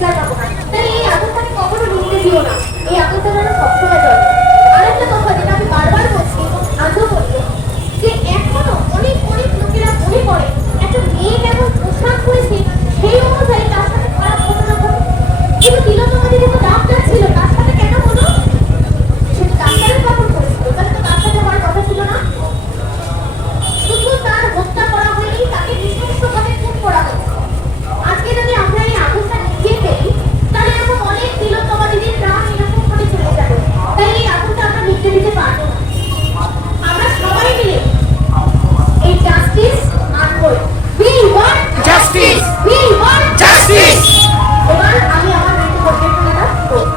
চিৎকার পাবো না। তাই এই আগুনটাকে কখনো নিতে দিও না, এই আগুনটা যেন সবসময় জ্বলে। আরেকটা কথা যেটা আমি বারবার বলছি এবং আজও বলবো, যে এখনো অনেক অনেক লোকেরা মনে করে একটা মেয়ে কেমন পোশাক পরেছে সেই অনুযায়ী তার সাথে খারাপ ঘটনা ঘটে। কিন্তু তিলোত্তমা দিদি তো ডাক্তার ছিল, তার সাথে কেন হলো? সে তো ডাক্তারের কাপড় পরেছিল, তাহলে তো তার সাথে হওয়ার কথা ছিল না। শুধু তার হত্যা করা হয়নি, তাকে নৃশংসভাবে খুন করা হয়েছে। আজকে যদি আমরা এই আগুনটা নিভিয়ে ফেলি, তাহলে এরকম অনেক তিলোত্তমা দিদির প্রাণ এরকম ভাবে চলে যাবে। তাই এই আগুনটা আমরা নিভিয়ে দিতে পারবো না। আমরা সবাই মিলে এই জাস্টিস আনবো। We want Justice! We want Justice! এবার আমি আমার নৃত্য পরিবেশনাটা করব।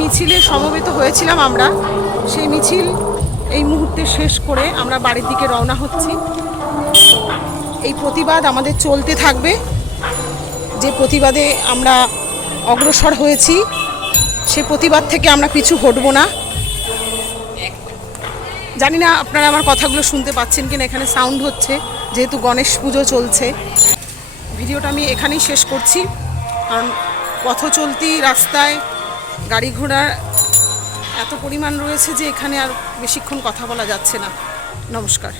মিছিলে সমবেত হয়েছিলাম আমরা, সেই মিছিল এই মুহূর্তে শেষ করে আমরা বাড়ির দিকে রওনা হচ্ছি। এই প্রতিবাদ আমাদের চলতে থাকবে। যে প্রতিবাদে আমরা অগ্রসর হয়েছি, সে প্রতিবাদ থেকে আমরা পিছু হটব না। জানি না আপনারা আমার কথাগুলো শুনতে পাচ্ছেন কিনা, এখানে সাউন্ড হচ্ছে যেহেতু গণেশ পুজো চলছে। ভিডিওটা আমি এখানেই শেষ করছি, কারণ পথ চলতি রাস্তায় গাড়ি ঘোড়া এত পরিমাণ রয়েছে যে এখানে আর বেশিক্ষণ কথা বলা যাচ্ছে না। নমস্কার।